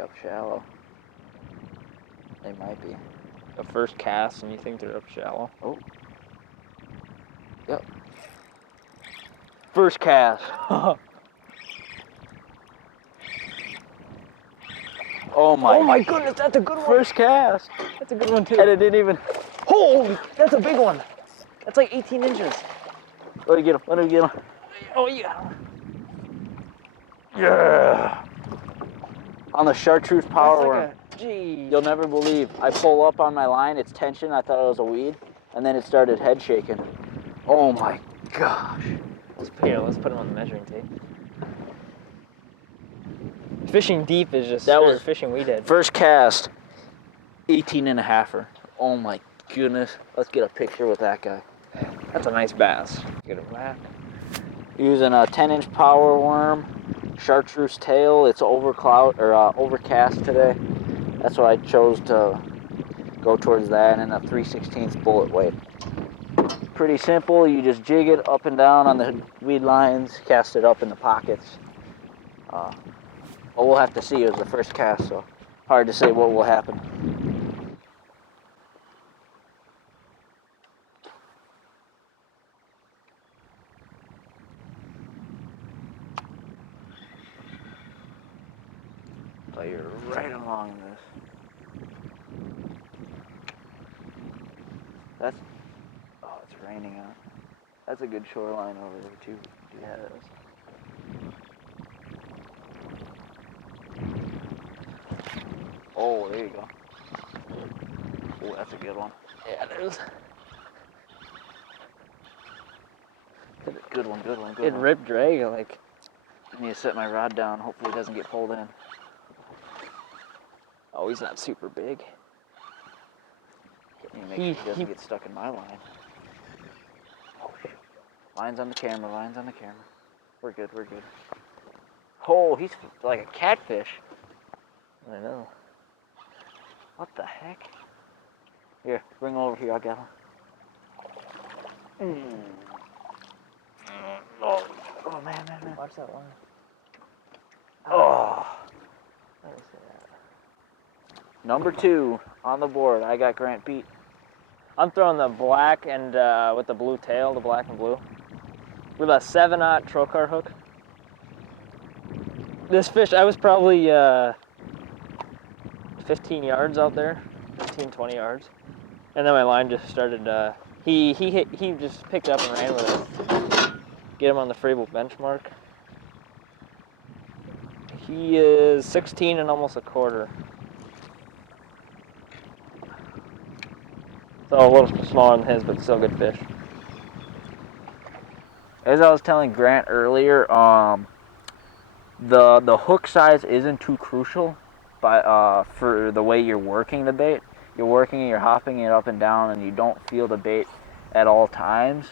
up shallow. They might be. The first cast and you think they're up shallow? Oh. Yep. First cast. Oh my goodness, that's a good one. First cast. That's a good one too. And it didn't even. Holy, that's a big one. That's like 18 inches. Let me get him. Let me get him. Oh yeah. Yeah. On the chartreuse power worm. Gee. You'll never believe. I pull up on my line. It's tension. I thought it was a weed, and then it started head shaking. Oh my gosh. Let's put him on the measuring tape. Fishing deep is just That was fishing we did. First cast, 18 and a halfer. Oh my goodness. Let's get a picture with that guy. That's a nice bass. Get him back. Using a 10-inch power worm, chartreuse tail. It's overcast today. That's why I chose to go towards that, and a 3/16 bullet weight. Pretty simple. You just jig it up and down on the weed lines, cast it up in the pockets. But we'll have to see. It was the first cast, so hard to say what will happen. But you're right along this. That's, oh, it's raining out. That's a good shoreline over there too. Yes. Oh, there you go. Oh, that's a good one. Yeah, it is. Good one, good one, good It one. ripped drag like. I need to set my rod down. Hopefully it doesn't get pulled in. Oh, he's not super big. Need to make sure he doesn't get stuck in my line. Oh, shoot. Line's on the camera, line's on the camera. We're good, we're good. Oh, he's like a catfish. I know. What the heck? Here, bring him over here, I'll get him. Oh, oh man. Watch that line. Oh. Let me see that. Number 2 on the board. I got Grant beat. I'm throwing the black and with the blue tail, the black and blue, with a 7/0 trocar hook. This fish, I was probably 15 yards out there, 15, 20 yards, and then my line just started. He just picked up and ran with it. Get him on the Frabill benchmark. He is 16 and almost a quarter. So a little smaller than his, but still good fish. As I was telling Grant earlier, the hook size isn't too crucial, but for the way you're working the bait. You're working it, you're hopping it up and down, and you don't feel the bait at all times.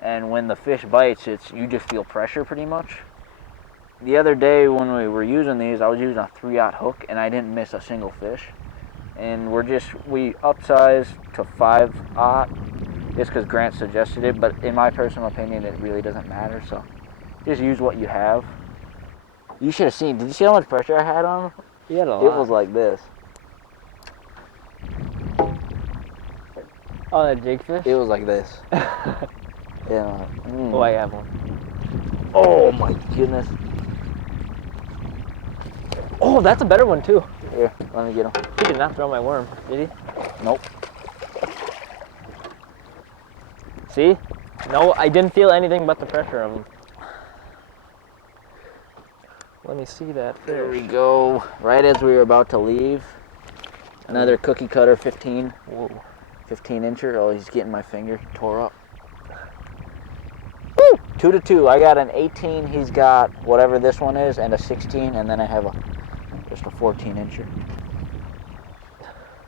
And when the fish bites, you just feel pressure pretty much. The other day when we were using these, I was using a 3/0 hook, and I didn't miss a single fish. And we upsized to 5/0 just because Grant suggested it, but in my personal opinion, it really doesn't matter, so just use what you have. You should have seen, did you see how much pressure I had on him? He had a lot. It was like this. Oh, that jig fish? It was like this. Yeah. Oh, I have one. Oh my goodness. Oh, that's a better one too. Here, let me get him. He did not throw my worm, did he? Nope. See? No, I didn't feel anything but the pressure of him. Let me see that fish. There we go. Right as we were about to leave. Another cookie cutter 15. Whoa. 15 incher. Oh, he's getting my finger tore up. Woo! 2-2. I got an 18. He's got whatever this one is, and a 16, and then I have just a 14 incher.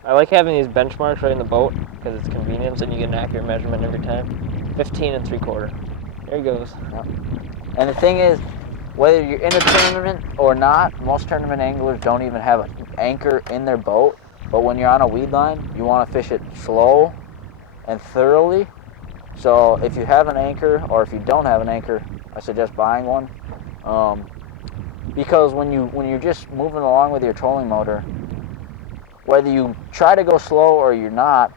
I like having these benchmarks right in the boat because it's convenient and you get an accurate measurement every time. 15 3/4. There he goes. Yep. And the thing is, whether you're in a tournament or not, most tournament anglers don't even have an anchor in their boat. But when you're on a weed line, you want to fish it slow and thoroughly. So if you have an anchor, or if you don't have an anchor, I suggest buying one. because when you're just moving along with your trolling motor, whether you try to go slow or you're not,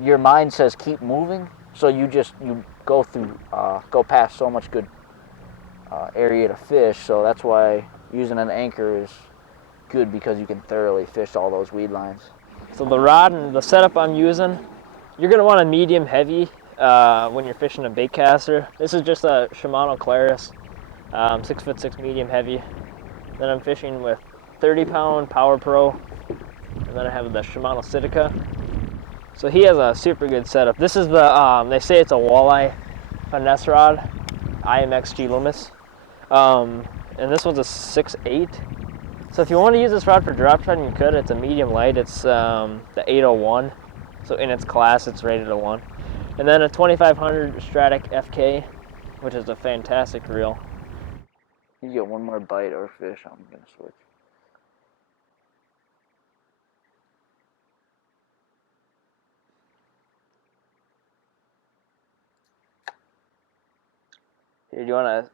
your mind says keep moving. So you go past so much good area to fish. So that's why using an anchor is good, because you can thoroughly fish all those weed lines. So the rod and the setup I'm using, you're gonna want a medium heavy when you're fishing a bait caster. This is just a Shimano Claris, 6'6" medium heavy. Then I'm fishing with 30-pound Power Pro, and then I have the Shimano Sitica. So he has a super good setup. This is the they say it's a walleye finesse rod, IMXG Loomis, and this one's a 6'8". So if you want to use this rod for drop shotting, you could. It's a medium light. It's the 801. So in its class, it's rated a 1. And then a 2500 Stratic FK, which is a fantastic reel. You get one more bite or fish, I'm gonna switch. Here, do you want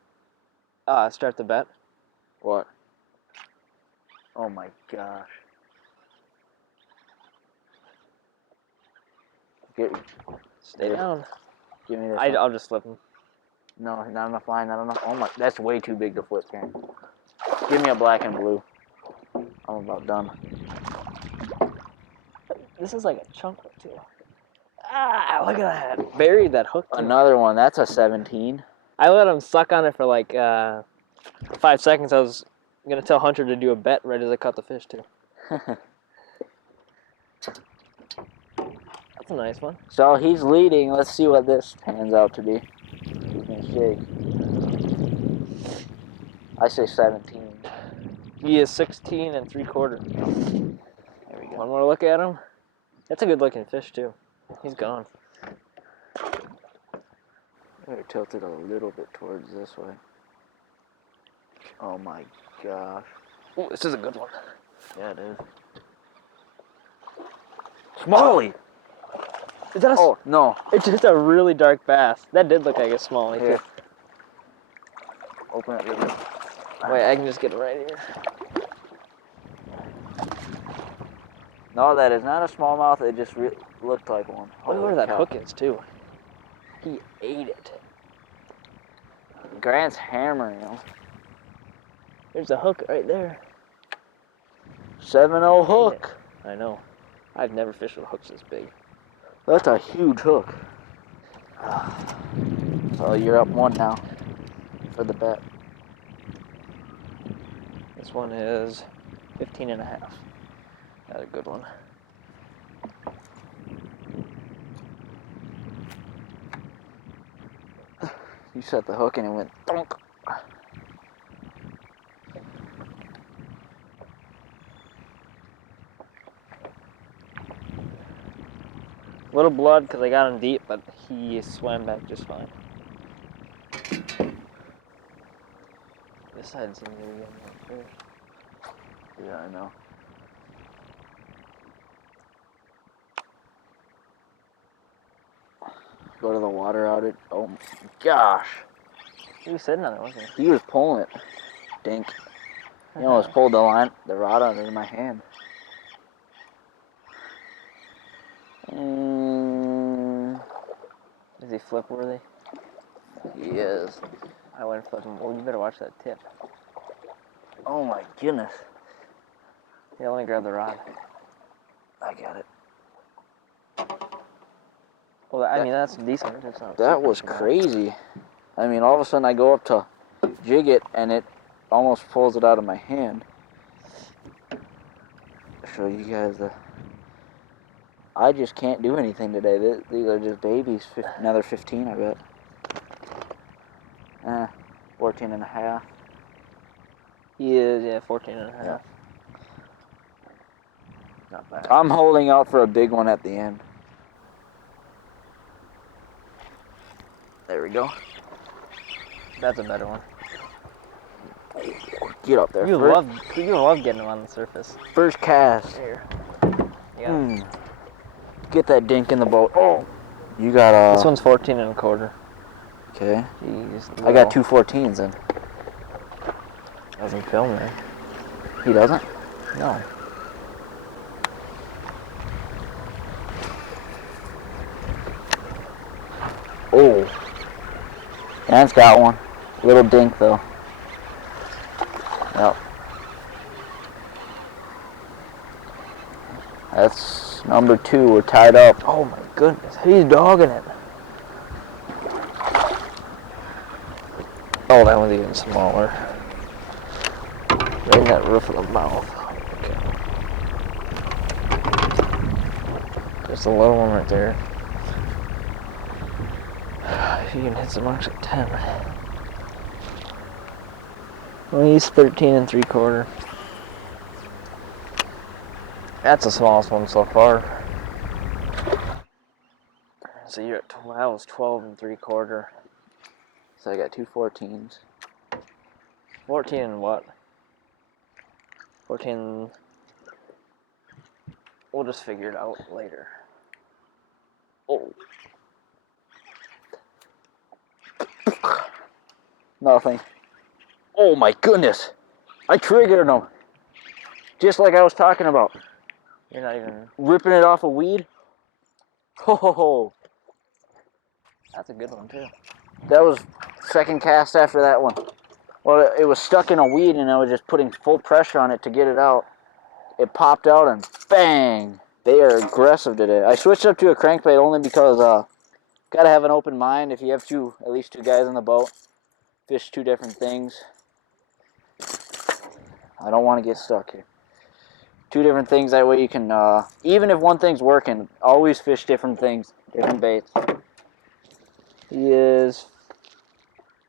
to start the bet? What? Oh my gosh. Stay down. Give me this. I'll just flip him. No, not enough line, not enough. Oh my, that's way too big to flip, Karen. Give me a black and blue. I'm about done. This is like a chunk or two. Ah, look at that. Buried that hook too. Another one, that's a 17. I let him suck on it for like 5 seconds. I was going to tell Hunter to do a bet right as I caught the fish too. That's a nice one. So he's leading. Let's see what this pans out to be. He's gonna shake. I say 17. He is 16 3/4. There we go. One more look at him. That's a good looking fish too. He's gone. Better tilt it a little bit towards this way. Oh my gosh. Oh, this is a good one. Yeah, it is. Smallie! Is that Oh, no. It's just a really dark bass. That did look like a smallie Here. too. Open it really. Wait, I can just get it right here. No, that is not a smallmouth. It just looked like one. Look where that hook is too. He ate it. Grant's hammering him. There's a hook right there. 7-0 hook. I know. I've never fished with hooks this big. That's a huge hook. So you're up 1 now for the bet. This one is 15 and a half. That's a good one. You set the hook and it went thunk. Little blood because I got him deep, but he swam back just fine. This side seems to be getting more fish. Yeah, I know. Go to the water outage. Oh my gosh. He was sitting on it, wasn't he? He was pulling it. Dink. He almost pulled the rod out of my hand. Is he flip worthy? He is. I went flipping. Well, you better watch that tip. Oh my goodness. Yeah, let me grab the rod. I got it. Well, I mean, that's decent. It's not That was small. crazy. I mean, all of a sudden I go up to jig it and it almost pulls it out of my hand. Show you guys the... I just can't do anything today. These are just babies. Another 15, I bet. 14 and a half. He is, yeah, 14 and a half. Yeah. Not bad. I'm holding out for a big one at the end. There we go. That's a better one. Get up there. You love getting them on the surface. First cast. Here. Yeah. Get that dink in the boat. Oh. You got This one's 14 and a quarter. Okay. Jeez. I got 2 14s then. Doesn't film there. He doesn't? No. Oh. Dan's got one. Little dink though. Yep. That's number 2. We're tied up. Oh my goodness, he's dogging it. Oh, that one's even smaller. Right in that roof of the mouth. Okay. There's the little one right there. If you can hit some marks at 10. Well, he's 13 3/4. That's the smallest one so far. So you're at 12, that was 12 3/4. So I got 2 14s. 14 and what? 14. We'll just figure it out later. Oh. Nothing. Oh my goodness. I triggered him. Just like I was talking about. You're not even ripping it off a weed. Ho ho ho. That's a good one too. That was second cast after that one. Well, it was stuck in a weed and I was just putting full pressure on it to get it out. It popped out and bang. They are aggressive today. I switched up to a crankbait only because gotta have an open mind if you have at least two guys in the boat. Fish 2 different things. I don't want to get stuck here. 2 different things, that way you can, even if one thing's working, always fish different things, different baits. He is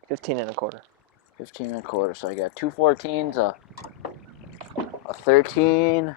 15 1/4. 15 1/4, so I got 2 14s, a 13.